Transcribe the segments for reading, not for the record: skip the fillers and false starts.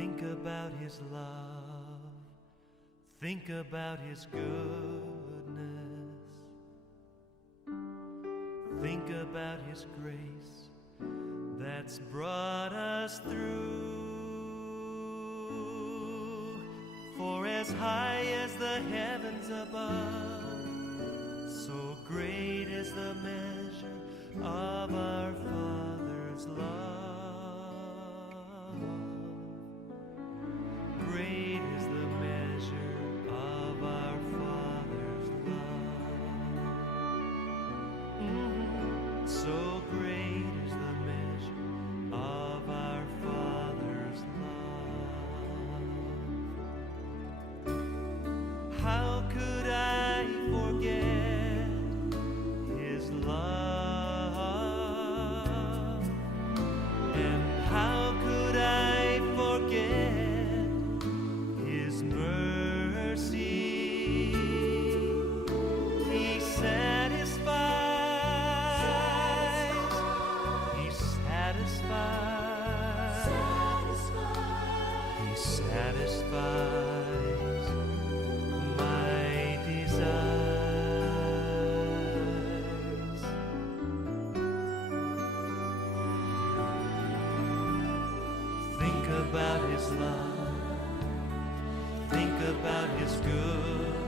Think about his love, think about his goodness, think about his grace that's brought us through. For as high as the heavens above, so great is the measure of our Father's love. Great is the measure of our Father's love. So great is the measure of our Father's love. How could I forget his love? And how could I forget his mercy? He satisfies, he satisfies, he satisfies my desires. Think about his love, think about his goodness,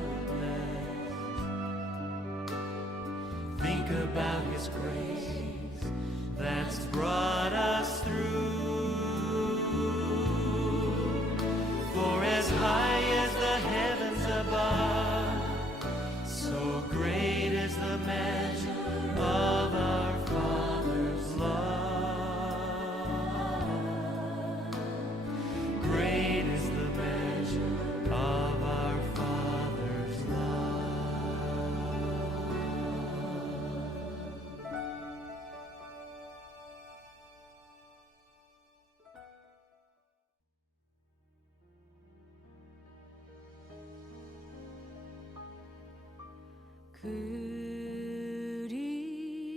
think about his grace that's brought us through. For as high as the heavens above, so great is the measure of our Father's love. Great is the measure of our Father's love.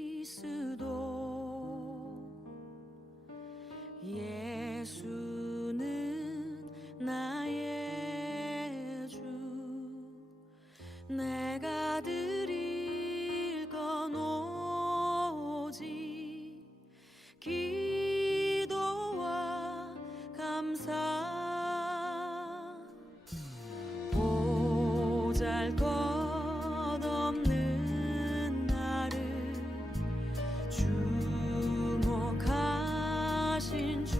그리스도 예수는 나의 주, 내가 드릴 건 오직 기도와 감사. 보잘것없는 나를 주목하신 주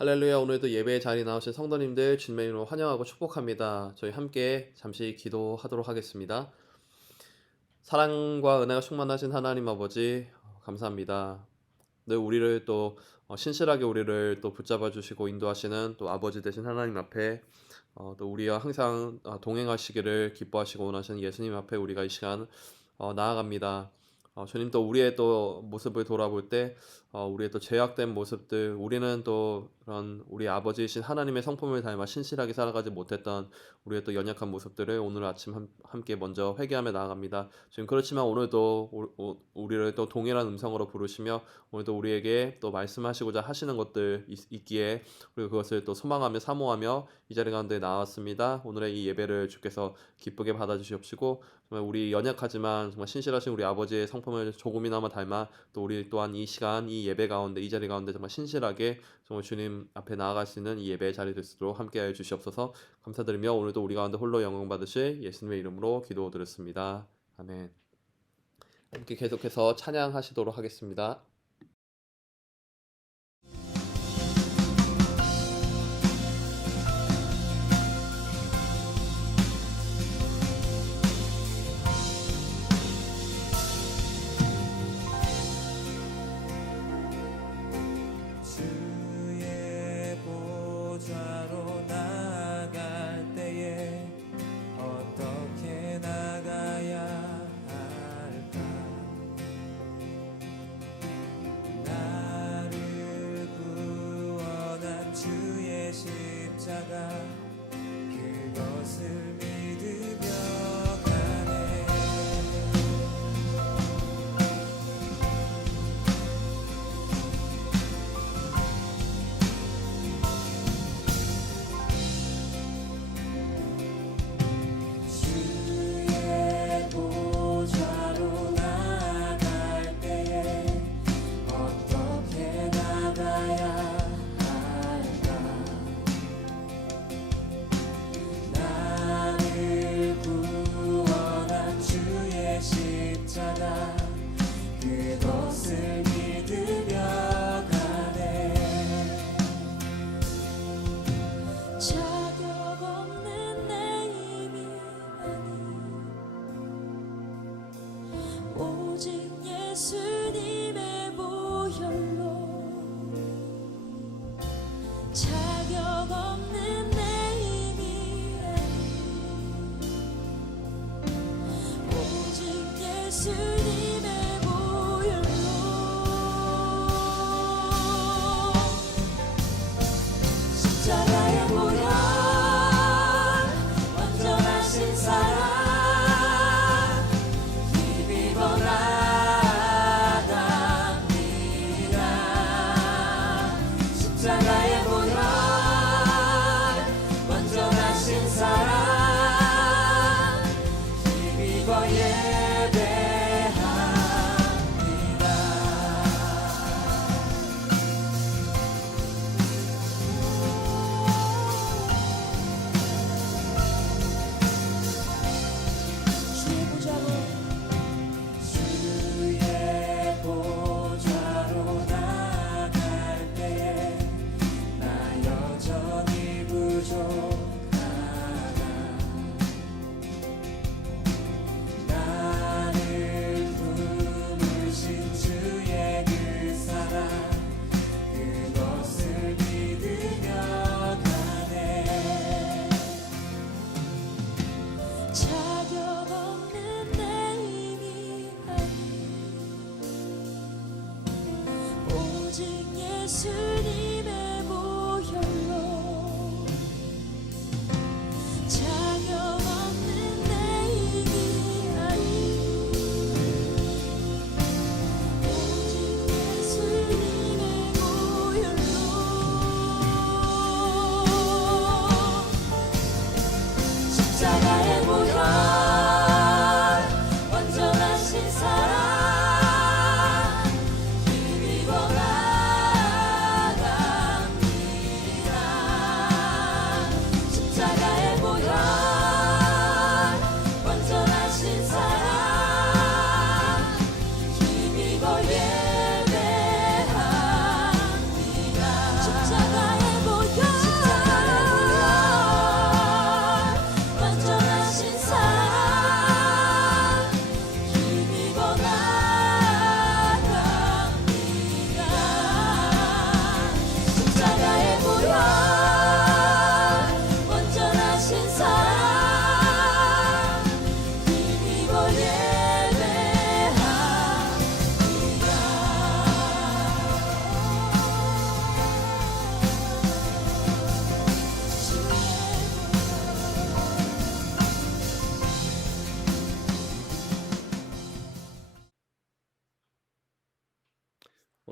할렐루야. 오늘도 예배의 자리에 나오신 성도님들 주님의 이름으로 환영하고 축복합니다. 저희 함께 잠시 기도하도록 하겠습니다. 사랑과 은혜가 충만하신 하나님 아버지, 감사합니다. 늘 우리를 또 신실하게 우리를 또 붙잡아 주시고 인도하시는 또 아버지 되신 하나님 앞에 또 우리와 항상 동행하시기를 기뻐하시고 원하시는 예수님 앞에 우리가 이 시간 나아갑니다. 주님, 또 우리의 또 모습을 돌아볼 때 우리의 또 죄악된 모습들, 우리는 또 그런 우리 아버지이신 하나님의 성품을 닮아 신실하게 살아가지 못했던 우리의 또 연약한 모습들을 오늘 아침 함께 먼저 회개하며 나아갑니다. 지금 그렇지만 오늘도 우리를 또 동일한 음성으로 부르시며 오늘도 우리에게 또 말씀하시고자 하시는 것들 있기에 우리가 그것을 또 소망하며 사모하며 이 자리 가운데 나왔습니다. 오늘의 이 예배를 주께서 기쁘게 받아주시옵시고, 정말 우리 연약하지만 정말 신실하신 우리 아버지의 성품을 조금이나마 닮아 또 우리 또한 이 시간 이 예배 가운데 이 자리 가운데 정말 신실하게 정말 주님 앞에 나아갈 수 있는 이 예배의 자리 될 수 있도록 함께하여 주시옵소서. 감사드리며 오늘도 우리 가운데 홀로 영광 받으실 예수님의 이름으로 기도드렸습니다. 아멘. 함께 계속해서 찬양하시도록 하겠습니다. 주의 보좌로 나갈 때에 어떻게 나가야 할까? 나를 구원한 주의 십자가, 그것을 믿으며 가네. 주의 보좌로 나갈 때에 어떻게 나가야 할까? 나를 구원한 주의 십자가, 그것을 믿으며 가네. 자격 없는 내 힘이 아니 오직 예수님의 보혈로, 자격 없는 내 힘이 아니 오직 예수님의 보혈로, 십자가의 보혈 완전하신 사랑 힘입어 나갑니다. 십자가의 보혈 완전하신 사랑 힘입어 예배합니다. 주의 보좌로 주의 보좌로 나갈 때에 나 여전히 부족하다. 나를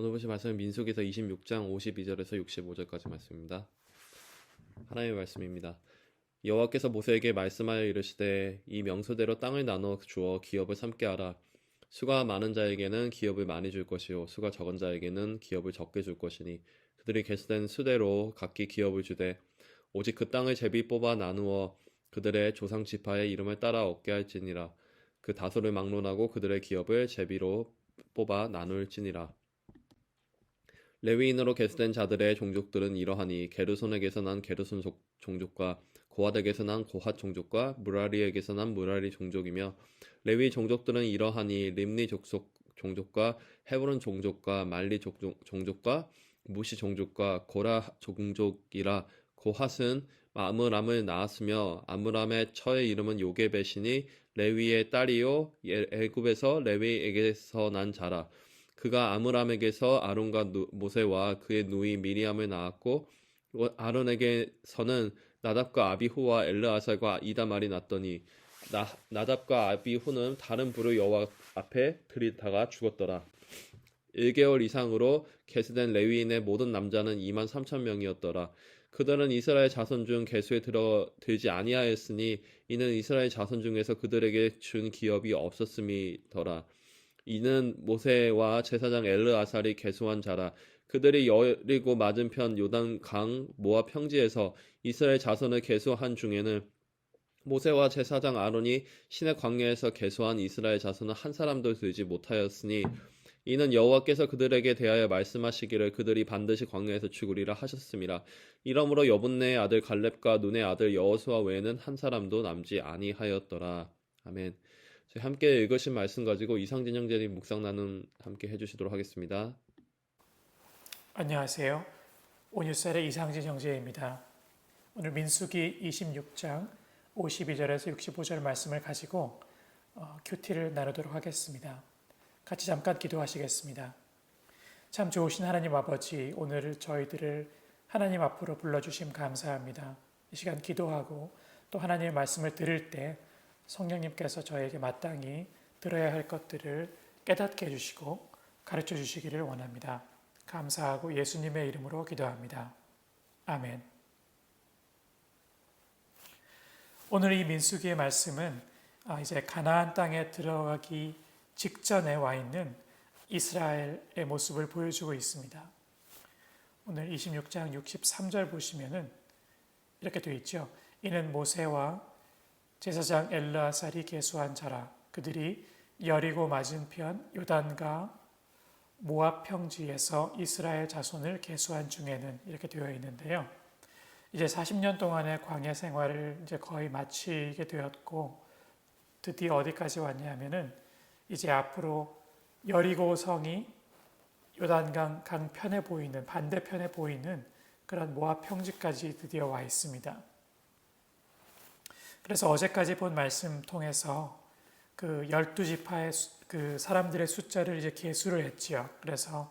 오늘 보실 말씀은 민수기서 26장 52절에서 65절까지 말씀입니다. 하나님의 말씀입니다. 여호와께서 모세에게 말씀하여 이르시되 이 명수대로 땅을 나누어 주어 기업을 삼게 하라. 수가 많은 자에게는 기업을 많이 줄 것이요 수가 적은 자에게는 기업을 적게 줄 것이니 그들이 계수된 수대로 각기 기업을 주되 오직 그 땅을 제비 뽑아 나누어 그들의 조상 지파의 이름을 따라 얻게 할지니라. 그 다소를 막론하고 그들의 기업을 제비로 뽑아 나눌지니라. 레위인으로 계수된 자들의 종족들은 이러하니 게르손에게서 난 게르손 종족과 고핫에게서 난 고핫 종족과 무라리에게서 난 무라리 종족이며 레위 종족들은 이러하니 림니 종족과 헤브론 종족과 말리 종족과 무시 종족과 고라 종족이라. 고핫은 아므람을 낳았으며 아므람의 처의 이름은 요게벳이니 레위의 딸이요 애굽에서 레위에게서 난 자라. 그가 아므람에게서 아론과 모세와 그의 누이 미리암을 낳았고 아론에게서는 나답과 아비후와 엘르아살과 이다말이 났더니 나답과 아비후는 다른 불을 여호와 앞에 들이다가 죽었더라. 1개월 이상으로 계수된 레위인의 모든 남자는 23,000명이었더라. 그들은 이스라엘 자손 중 계수에 들지 아니하였으니 이는 이스라엘 자손 중에서 그들에게 준 기업이 없었음이더라. 이는 모세와 제사장 엘르아살이 계수한 자라. 그들이 여리고 맞은편 요단강 모압 평지에서 이스라엘 자손을 계수한 중에는 모세와 제사장 아론이 시내 광야에서 계수한 이스라엘 자손은 한 사람도 들지 못하였으니 이는 여호와께서 그들에게 대하여 말씀하시기를 그들이 반드시 광야에서 죽으리라 하셨음이라. 이러므로 여분네의 아들 갈렙과 눈의 아들 여호수아 외에는 한 사람도 남지 아니하였더라. 아멘. 저희 함께 읽으신 말씀 가지고 이상진 형제님 묵상 나눔 함께 해주시도록 하겠습니다. 안녕하세요. 온유셀의 이상진 형제입니다. 오늘 민수기 26장 52절에서 65절 말씀을 가지고 큐티를 나누도록 하겠습니다. 같이 잠깐 기도하시겠습니다. 참 좋으신 하나님 아버지, 오늘 저희들을 하나님 앞으로 불러주심 감사합니다. 이 시간 기도하고 또 하나님의 말씀을 들을 때 성령님께서 저에게 마땅히 들어야 할 것들을 깨닫게 해주시고 가르쳐 주시기를 원합니다. 감사하고 예수님의 이름으로 기도합니다. 아멘. 오늘 이 민수기의 말씀은 이제 가나안 땅에 들어가기 직전에 와 있는 이스라엘의 모습을 보여주고 있습니다. 오늘 26장 63절 보시면은 이렇게 되어 있죠. 이는 모세와 제사장 엘르아살이 계수한 자라. 그들이 여리고 맞은편 요단과 모압 평지에서 이스라엘 자손을 계수한 중에는 이렇게 되어 있는데요. 이제 40년 동안의 광야 생활을 이제 거의 마치게 되었고 드디어 어디까지 왔냐면은 이제 앞으로 여리고 성이 요단강 강편에 보이는 반대편에 보이는 그런 모압 평지까지 드디어 와 있습니다. 그래서 어제까지 본 말씀 통해서 그 12지파의 그 사람들의 숫자를 이제 계수를 했지요. 그래서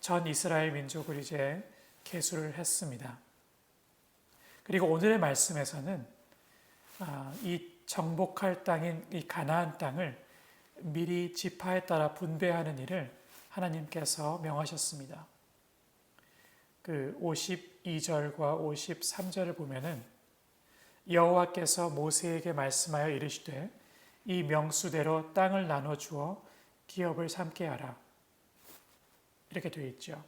전 이스라엘 민족을 이제 계수를 했습니다. 그리고 오늘의 말씀에서는 이 정복할 땅인 이 가나안 땅을 미리 지파에 따라 분배하는 일을 하나님께서 명하셨습니다. 그 52절과 53절을 보면은 여호와께서 모세에게 말씀하여 이르시되 이 명수대로 땅을 나눠 주어 기업을 삼게 하라. 이렇게 되어 있죠.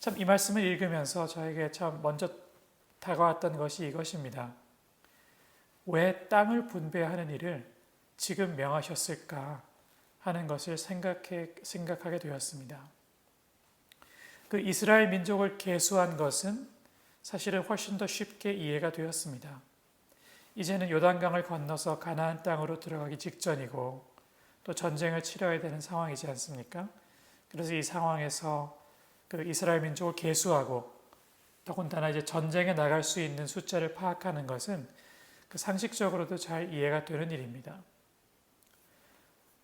참 이 말씀을 읽으면서 저에게 참 먼저 다가왔던 것이 이것입니다. 왜 땅을 분배하는 일을 지금 명하셨을까 하는 것을 생각하게 되었습니다. 그 이스라엘 민족을 계수한 것은 사실은 훨씬 더 쉽게 이해가 되었습니다. 이제는 요단강을 건너서 가나안 땅으로 들어가기 직전이고 또 전쟁을 치러야 되는 상황이지 않습니까? 그래서 이 상황에서 그 이스라엘 민족을 계수하고 더군다나 이제 전쟁에 나갈 수 있는 숫자를 파악하는 것은 그 상식적으로도 잘 이해가 되는 일입니다.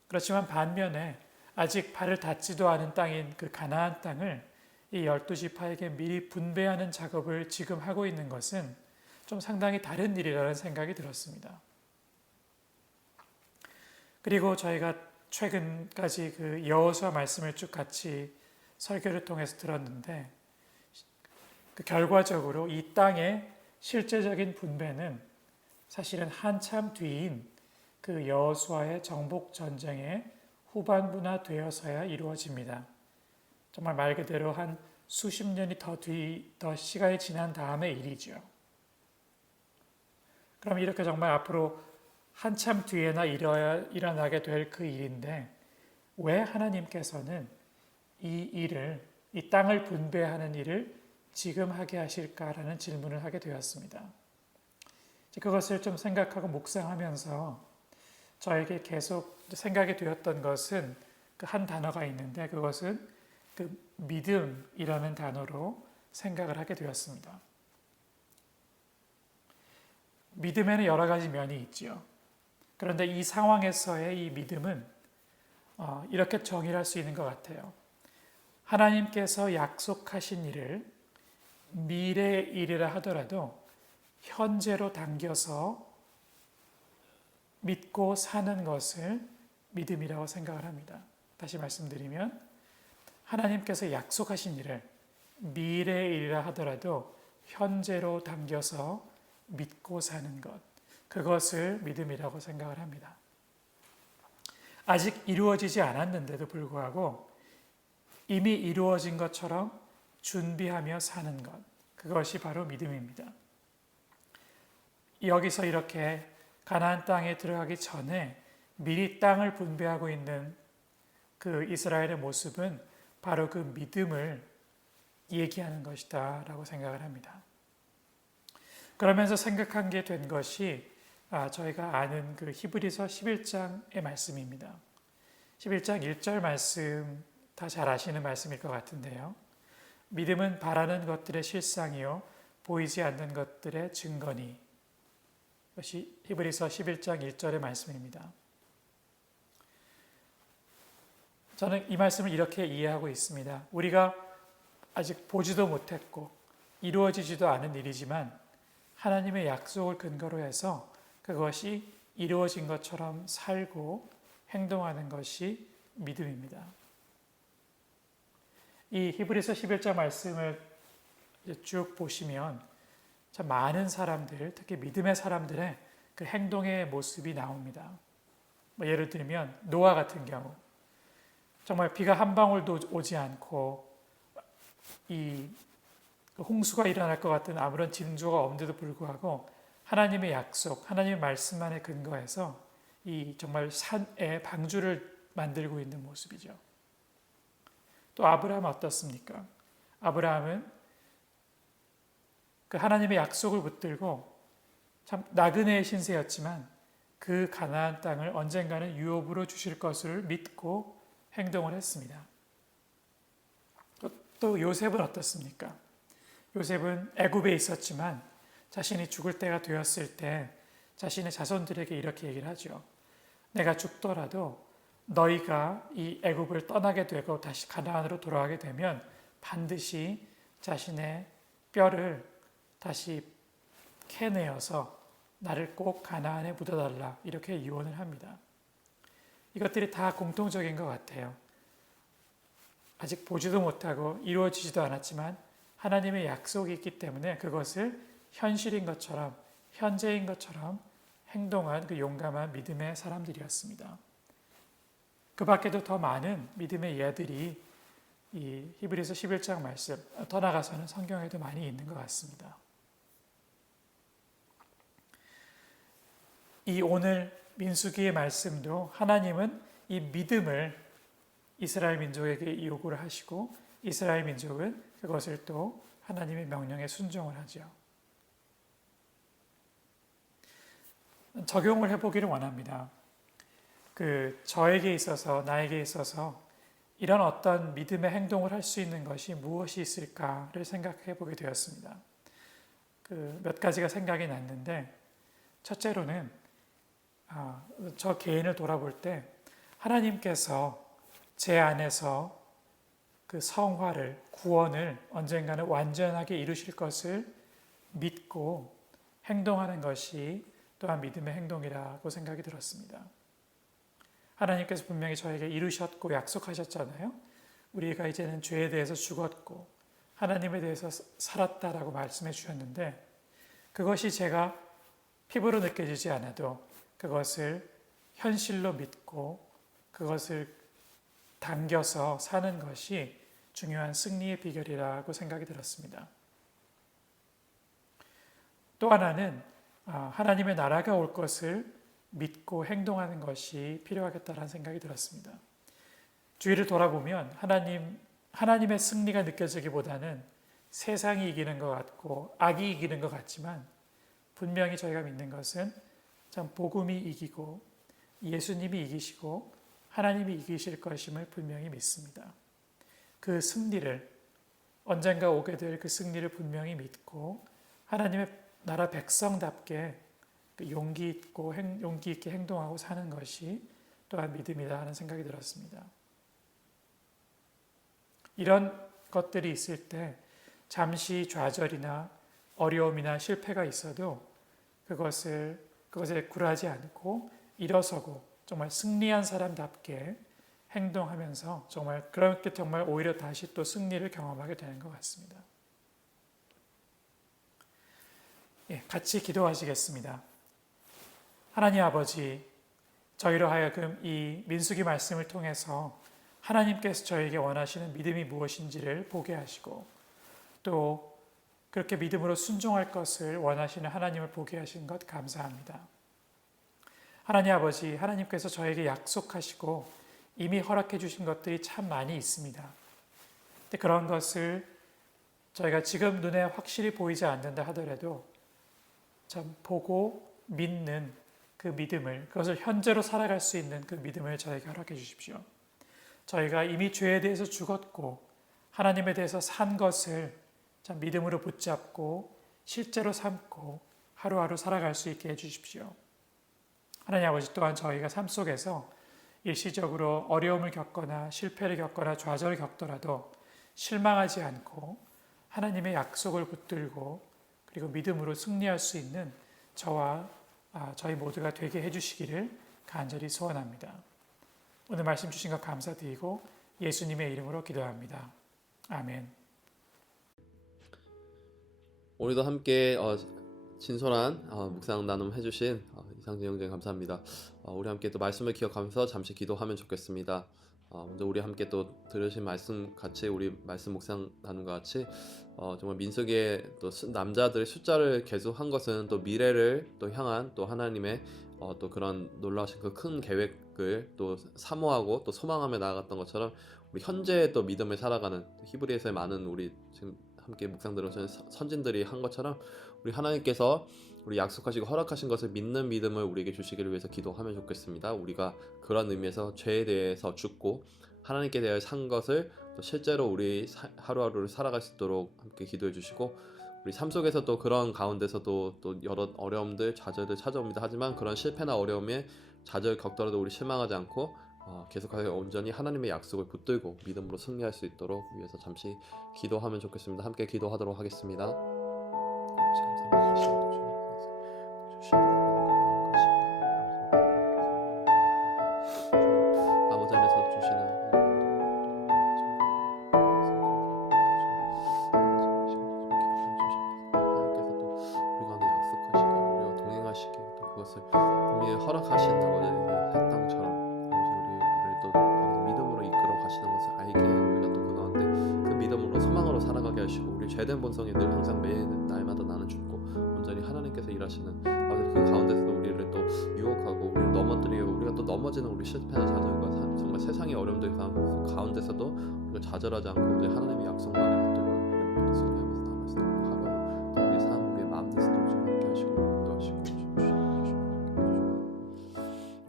그렇지만 반면에 아직 발을 닿지도 않은 땅인 그 가나안 땅을 이 12지파에게 미리 분배하는 작업을 지금 하고 있는 것은 좀 상당히 다른 일이라는 생각이 들었습니다. 그리고 저희가 최근까지 그 여호수아 말씀을 쭉 같이 설교를 통해서 들었는데 그 결과적으로 이 땅의 실제적인 분배는 사실은 한참 뒤인 그 여호수아의 정복 전쟁의 후반부나 되어서야 이루어집니다. 정말 말 그대로 한 수십 년이 더 시간이 지난 다음의 일이죠. 그럼 이렇게 정말 앞으로 한참 뒤에나 일어나게 될 그 일인데 왜 하나님께서는 이 일을, 이 땅을 분배하는 일을 지금 하게 하실까라는 질문을 하게 되었습니다. 그것을 좀 생각하고 묵상하면서 저에게 계속 생각이 되었던 것은 그 한 단어가 있는데 그것은 그 믿음이라는 단어로 생각을 하게 되었습니다. 믿음에는 여러 가지 면이 있지요. 그런데 이 상황에서의 이 믿음은 이렇게 정의를 할 수 있는 것 같아요. 하나님께서 약속하신 일을 미래의 일이라 하더라도 현재로 당겨서 믿고 사는 것을 믿음이라고 생각을 합니다. 다시 말씀드리면 하나님께서 약속하신 일을 미래의 일이라 하더라도 현재로 당겨서 믿고 사는 것, 그것을 믿음이라고 생각을 합니다. 아직 이루어지지 않았는데도 불구하고 이미 이루어진 것처럼 준비하며 사는 것, 그것이 바로 믿음입니다. 여기서 이렇게 가나안 땅에 들어가기 전에 미리 땅을 분배하고 있는 그 이스라엘의 모습은 바로 그 믿음을 얘기하는 것이다 라고 생각을 합니다. 그러면서 생각한 게 된 것이 저희가 아는 그 히브리서 11장의 말씀입니다. 11장 1절 말씀 다 잘 아시는 말씀일 것 같은데요. 믿음은 바라는 것들의 실상이요 보이지 않는 것들의 증거니. 이것이 히브리서 11장 1절의 말씀입니다. 저는 이 말씀을 이렇게 이해하고 있습니다. 우리가 아직 보지도 못했고 이루어지지도 않은 일이지만 하나님의 약속을 근거로 해서 그것이 이루어진 것처럼 살고 행동하는 것이 믿음입니다. 이 히브리서 11장 말씀을 쭉 보시면 참 많은 사람들, 특히 믿음의 사람들의 그 행동의 모습이 나옵니다. 예를 들면 노아 같은 경우 정말 비가 한 방울도 오지 않고 이 홍수가 일어날 것 같은 아무런 징조가 없는데도 불구하고 하나님의 약속, 하나님의 말씀만에 근거해서 이 정말 산에 방주를 만들고 있는 모습이죠. 또 아브라함은 어떻습니까? 아브라함은 그 하나님의 약속을 붙들고 참 나그네의 신세였지만 그 가나안 땅을 언젠가는 유업으로 주실 것을 믿고 행동을 했습니다. 또 요셉은 어떻습니까? 요셉은 애굽에 있었지만 자신이 죽을 때가 되었을 때 자신의 자손들에게 이렇게 얘기를 하죠. 내가 죽더라도 너희가 이 애굽을 떠나게 되고 다시 가나안으로 돌아가게 되면 반드시 자신의 뼈를 다시 캐내어서 나를 꼭 가나안에 묻어달라 이렇게 유언을 합니다. 이것들이 다 공통적인 것 같아요. 아직 보지도 못하고 이루어지지도 않았지만 하나님의 약속이 있기 때문에 그것을 현실인 것처럼 현재인 것처럼 행동한 그 용감한 믿음의 사람들이었습니다. 그 밖에도 더 많은 믿음의 예들이 이 히브리서 11장 말씀 더 나가서는 성경에도 많이 있는 것 같습니다. 이 오늘 민수기의 말씀도 하나님은 이 믿음을 이스라엘 민족에게 요구를 하시고 이스라엘 민족은 그것을 또 하나님의 명령에 순종을 하죠. 적용을 해보기를 원합니다. 저에게 있어서 나에게 있어서 이런 어떤 믿음의 행동을 할 수 있는 것이 무엇이 있을까를 생각해 보게 되었습니다. 몇 가지가 생각이 났는데 첫째로는 저 개인을 돌아볼 때 하나님께서 제 안에서 그 성화를 구원을 언젠가는 완전하게 이루실 것을 믿고 행동하는 것이 또한 믿음의 행동이라고 생각이 들었습니다. 하나님께서 분명히 저에게 이루셨고 약속하셨잖아요. 우리가 이제는 죄에 대해서 죽었고 하나님에 대해서 살았다라고 말씀해 주셨는데, 그것이 제가 피부로 느껴지지 않아도 그것을 현실로 믿고 그것을 당겨서 사는 것이 중요한 승리의 비결이라고 생각이 들었습니다. 또 하나는 하나님의 나라가 올 것을 믿고 행동하는 것이 필요하겠다라는 생각이 들었습니다. 주위를 돌아보면 하나님의 승리가 느껴지기보다는 세상이 이기는 것 같고 악이 이기는 것 같지만, 분명히 저희가 믿는 것은 참 복음이 이기고 예수님이 이기시고 하나님이 이기실 것임을 분명히 믿습니다. 그 승리를, 언젠가 오게 될 그 승리를 분명히 믿고 하나님의 나라 백성답게 용기 있게 행동하고 사는 것이 또한 믿음이다 하는 생각이 들었습니다. 이런 것들이 있을 때 잠시 좌절이나 어려움이나 실패가 있어도 그것에 굴하지 않고 일어서고 정말 승리한 사람답게 행동하면서 그렇게 오히려 다시 또 승리를 경험하게 되는 것 같습니다. 같이 기도하시겠습니다. 하나님 아버지, 저희로 하여금 이 민수기 말씀을 통해서 하나님께서 저에게 원하시는 믿음이 무엇인지를 보게 하시고, 또 그렇게 믿음으로 순종할 것을 원하시는 하나님을 보게 하신 것 감사합니다. 하나님 아버지, 하나님께서 저에게 약속하시고 이미 허락해 주신 것들이 참 많이 있습니다. 근데 그런 것을 저희가 지금 눈에 확실히 보이지 않는다 하더라도 참 보고 믿는 그 믿음을, 그것을 현재로 살아갈 수 있는 그 믿음을 저에게 허락해 주십시오. 저희가 이미 죄에 대해서 죽었고 하나님에 대해서 산 것을 참 믿음으로 붙잡고 실제로 삼고 하루하루 살아갈 수 있게 해주십시오. 하나님 아버지, 또한 저희가 삶 속에서 일시적으로 어려움을 겪거나 실패를 겪거나 좌절을 겪더라도 실망하지 않고 하나님의 약속을 붙들고 그리고 믿음으로 승리할 수 있는 저와 저희 모두가 되게 해주시기를 간절히 소원합니다. 오늘 말씀 주신 것 감사드리고 예수님의 이름으로 기도합니다. 아멘. 오늘도 함께 진솔한 묵상 나눔 해주신 이상진 형제님 감사합니다. 우리 함께 또 말씀을 기억하면서 잠시 기도하면 좋겠습니다. 먼저 우리 함께 또 들으신 말씀 같이, 우리 말씀 묵상 나눔과 같이 정말 민수기의 또 남자들의 숫자를 계속한 것은 또 미래를 또 향한 또 하나님의 또 그런 놀라우신 그 큰 계획을 또 사모하고 또 소망하며 나아갔던 것처럼, 우리 현재의 또 믿음을 살아가는 히브리서의 많은 우리 지금 함께 묵상 들으신 선진들이 한 것처럼, 우리 하나님께서 우리 약속하시고 허락하신 것을 믿는 믿음을 우리에게 주시기를 위해서 기도하면 좋겠습니다. 우리가 그런 의미에서 죄에 대해서 죽고 하나님께 대해 산 것을 또 실제로 우리 하루하루를 살아갈 수 있도록 함께 기도해 주시고, 우리 삶 속에서 또 그런 가운데서도 또 여러 어려움들, 좌절들 찾아옵니다. 하지만 그런 실패나 어려움에 좌절 겪더라도 우리 실망하지 않고 계속하여 온전히 하나님의 약속을 붙들고 믿음으로 승리할 수 있도록 위해서 잠시 기도하면 좋겠습니다. 함께 기도하도록 하겠습니다. 아버지 안에서 주시는 하나님께서 또 우리 가운데 약속하시고 우리와 동행하시기, 또 그것을 분명히 허락하신 아버지의 땅처럼 우리를 또 믿음으로 이끌어 가시는 것을 알게, 우리가 또 그 가운데 그 믿음으로 소망으로 살아가게 하시고, 우리 죄된 본성에 늘 항상 매일 날마다 나는 죽고 온전히 하나님께서 일하시는 아버지, 그 가운데서도 우리를 또 유혹하고 우리를 넘어뜨리고 우리가 또 넘어지는 우리 실패나 좌절과 정말 세상의 어려움들 가운데서도 우리가 좌절하지 않고 이제 하나님의 약속만을 붙들고 믿음으로 승리하면서 나아갈 수 있도록 하루하루 또 우리의 삶, 우리의 마음들 또 함께 하시고 또 하시고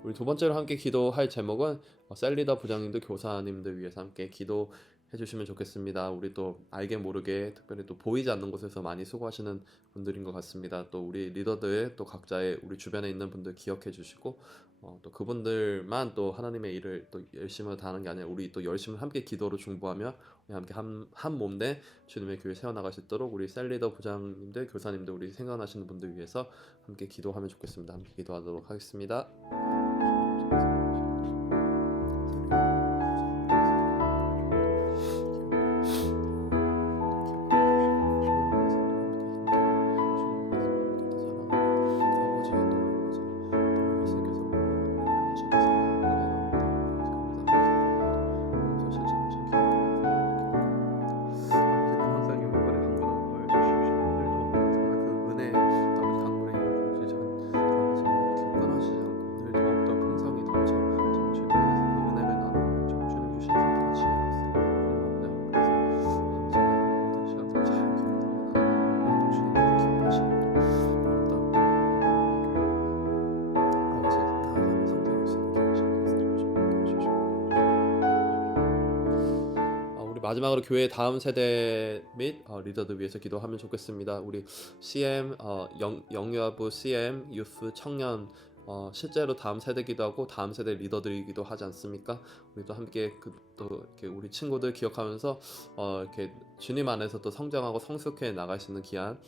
우리 두 번째로 함께 기도할 제목은 셀리더 부장님들, 교사님들 위해서 함께 기도해 주시면 좋겠습니다. 우리 또 알게 모르게 특별히 또 보이지 않는 곳에서 많이 수고하시는 분들인 것 같습니다. 또 우리 리더들, 또 각자의 우리 주변에 있는 분들 기억해 주시고 또 그분들만 또 하나님의 일을 또 열심히 다하는 게 아니라 우리 또 열심히 함께 기도로 중보하며 우리 함께 한 몸내 주님의 교회 세워나갈 수 있도록 우리 셀리더 부장님들, 교사님들, 우리 생각나시는 분들 위해서 함께 기도하면 좋겠습니다. 함께 기도하도록 하겠습니다. 마지막으로 교회 다음 세대 및 리더들 위해서 기도하면 좋겠습니다. 우리 CM, 영유아부 CM, 유스, 청년 실제로 다음 세대기도 하고 다음 세대 리더들이기도 하지 않습니까? 우리도 함께 또 이렇게 우리 친구들 기억하면서 이렇게 주님 안에서 또 성장하고 성숙해 나갈 수 있는 귀한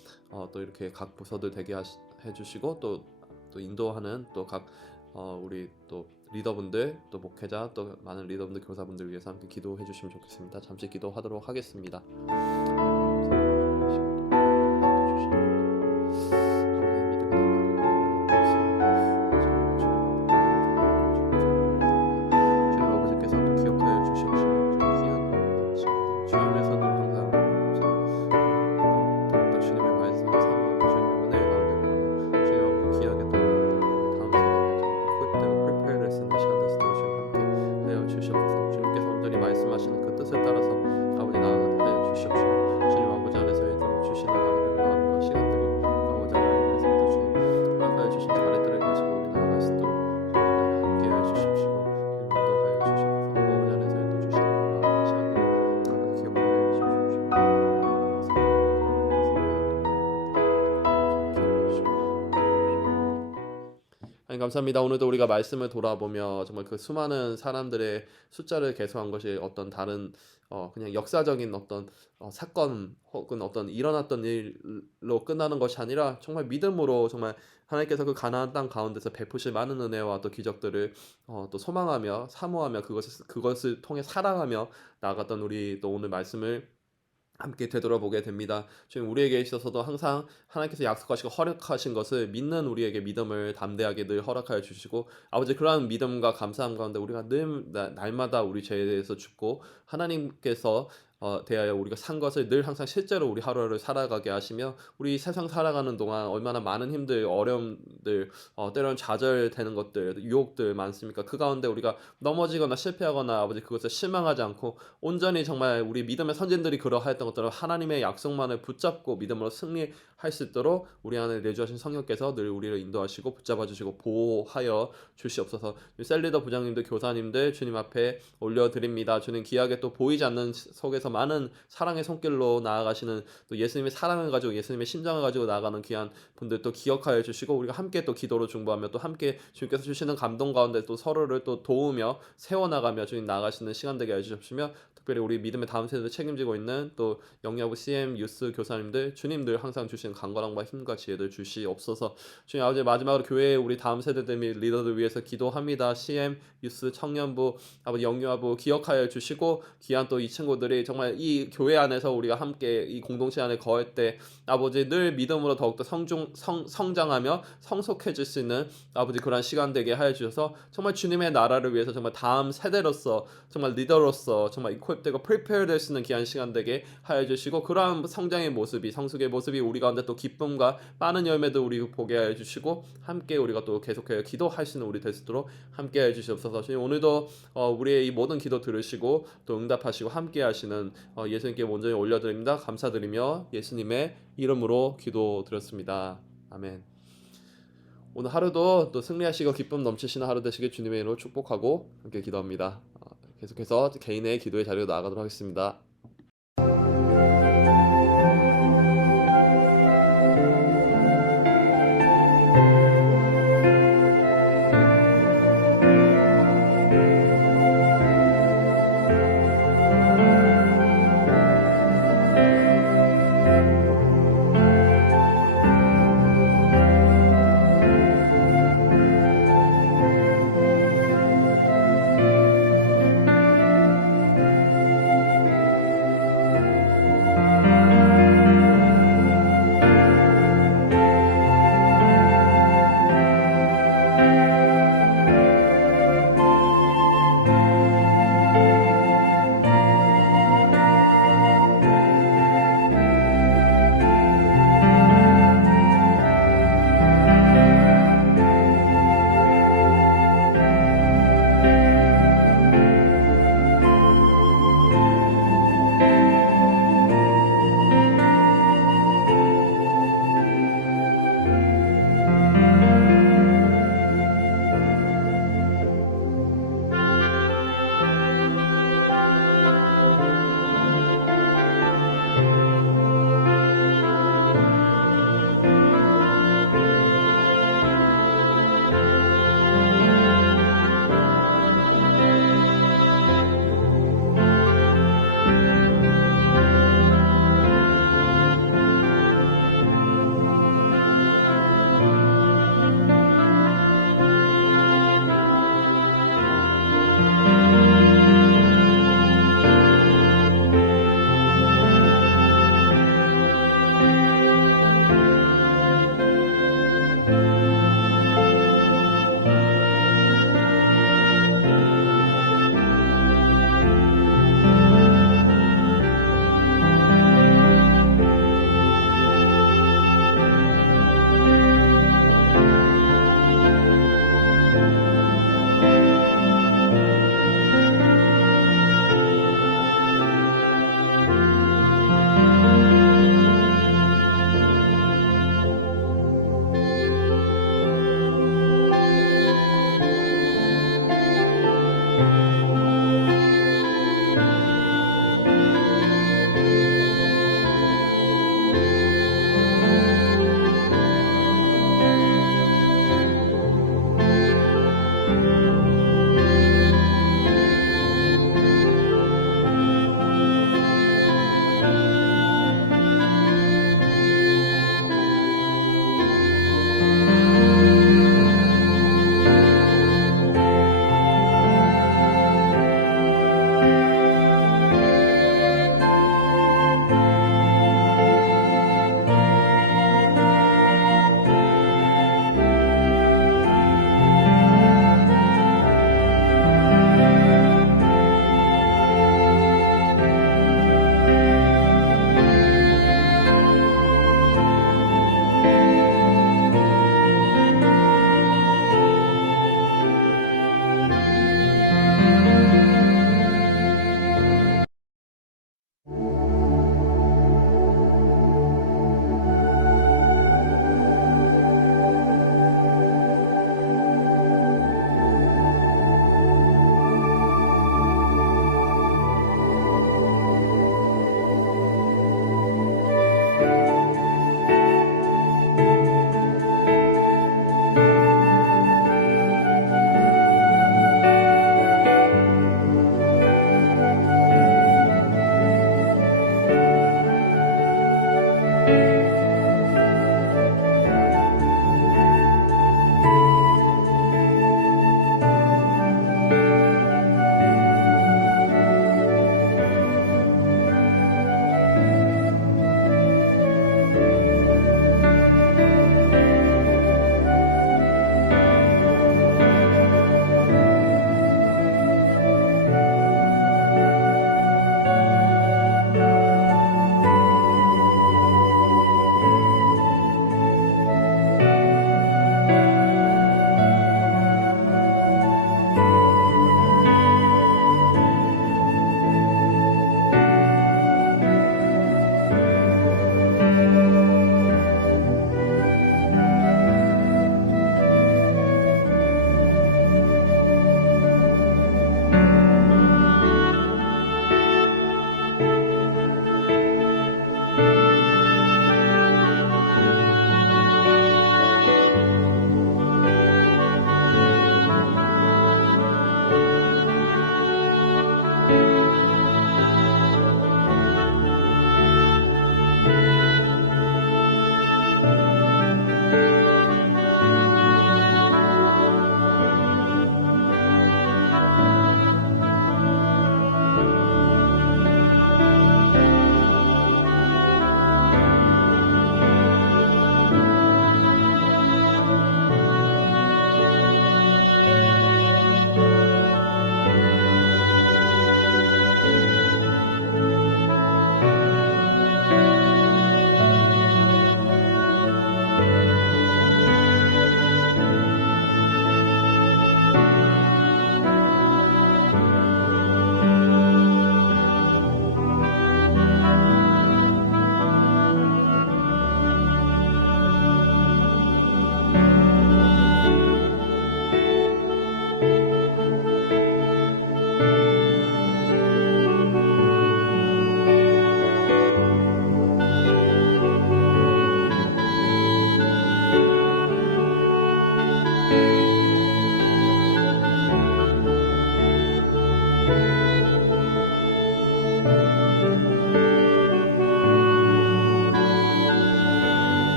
또 이렇게 각 부서들 되게 해주시고 또 인도하는 또 각 우리 또 리더분들 또 목회자 또 많은 리더분들 교사분들 위해서 함께 기도해 주시면 좋겠습니다. 잠시 기도하도록 하겠습니다. 말씀하시는 그 뜻을 따라서 아버지 나아가게 주시옵시고 주님 아버지 안에서 주시는 아버지 마음과 시간들이 아버지 안에서 또 주님 허락하여 주신 차례들을 가지고 우리 나아갈 수 있도록 함께 하여 주십시오. 인도하여 주시옵소서. 아버지 안에서 또 주시는 마음과 시간들을 아버지 기억하여 주십시오. 하나님 감사합니다. 오늘도 우리가 말씀을 돌아보며 정말 그 수많은 사람들의 숫자를 계속한 것이 어떤 다른 그냥 역사적인 어떤 사건 혹은 어떤 일어났던 일로 끝나는 것이 아니라 정말 믿음으로 정말 하나님께서 그 가나안 땅 가운데서 베푸실 많은 은혜와 또 기적들을 또 소망하며 사모하며 그것을 통해 살아가며 나아갔던 우리 또 오늘 말씀을 함께 되돌아보게 됩니다. 지금 우리에게 있어서도 항상 하나님께서 약속하시고 허락하신 것을 믿는 우리에게 믿음을 담대하게 늘 허락하여 주시고 아버지 그러한 믿음과 감사함 가운데 우리가 늘 날마다 우리 죄에 대해서 죽고 하나님께서 대하여 우리가 산 것을 늘 항상 실제로 우리 하루를 살아가게 하시며 우리 세상 살아가는 동안 얼마나 많은 힘들, 어려움들, 때로는 좌절되는 것들, 유혹들 많습니까? 그 가운데 우리가 넘어지거나 실패하거나 아버지 그것을 실망하지 않고 온전히 정말 우리 믿음의 선진들이 그러하였던 것처럼 하나님의 약속만을 붙잡고 믿음으로 승리할 수 있도록 우리 안에 내주하신 성령께서 늘 우리를 인도하시고 붙잡아 주시고 보호하여 주시옵소서. 셀리더 부장님들, 교사님들 주님 앞에 올려드립니다. 주님 귀하게 또 보이지 않는 속에서 많은 사랑의 손길로 나아가시는 또 예수님의 사랑을 가지고 예수님의 심장을 가지고 나아가는 귀한 분들 또 기억하여 주시고 우리가 함께 또 기도로 중보하며 또 함께 주님께서 주시는 감동 가운데 또 서로를 또 도우며 세워나가며 주님 나아가시는 시간 되게 해주십시며 특별히 우리 믿음의 다음 세대를 책임지고 있는 또 영야부 CM 유스 교사님들 주님들 항상 주시는 강건함과 힘과 지혜를 주시옵소서. 주님 아버지 마지막으로 교회의 우리 다음 세대들 및 리더들 위해서 기도합니다. CM 유스 청년부 아버지 영유아부 기억하여 주시고 귀한 또 이 친구들이 정말 이 교회 안에서 우리가 함께 이 공동체 안에 거할 때 아버지 늘 믿음으로 더욱더 성장하며 성숙해질 수 있는 아버지 그런 시간 되게 하여 주셔서 정말 주님의 나라를 위해서 정말 다음 세대로서 정말 리더로서 정말 equip되고 prepare 될 수 있는 귀한 시간 되게 하여 주시고 그러한 성장의 모습이 성숙의 모습이 우리 가운데 또 기쁨과 많은 열매도 우리 보게 하여 주시고 함께 우리가 또 계속해서 기도할 수 있는 우리 될 수 있도록 함께 하여 주시옵소서. 주님 오늘도 우리의 이 모든 기도 들으시고 또 응답하시고 함께 하시는 예수님께 온전히 올려드립니다. 감사드리며 예수님의 이름으로 기도드렸습니다. 아멘. 오늘 하루도 또 승리하시고 기쁨 넘치시는 하루 되시길 주님의 이름으로 축복하고 함께 기도합니다. 계속해서 개인의 기도의 자리로 나아가도록 하겠습니다.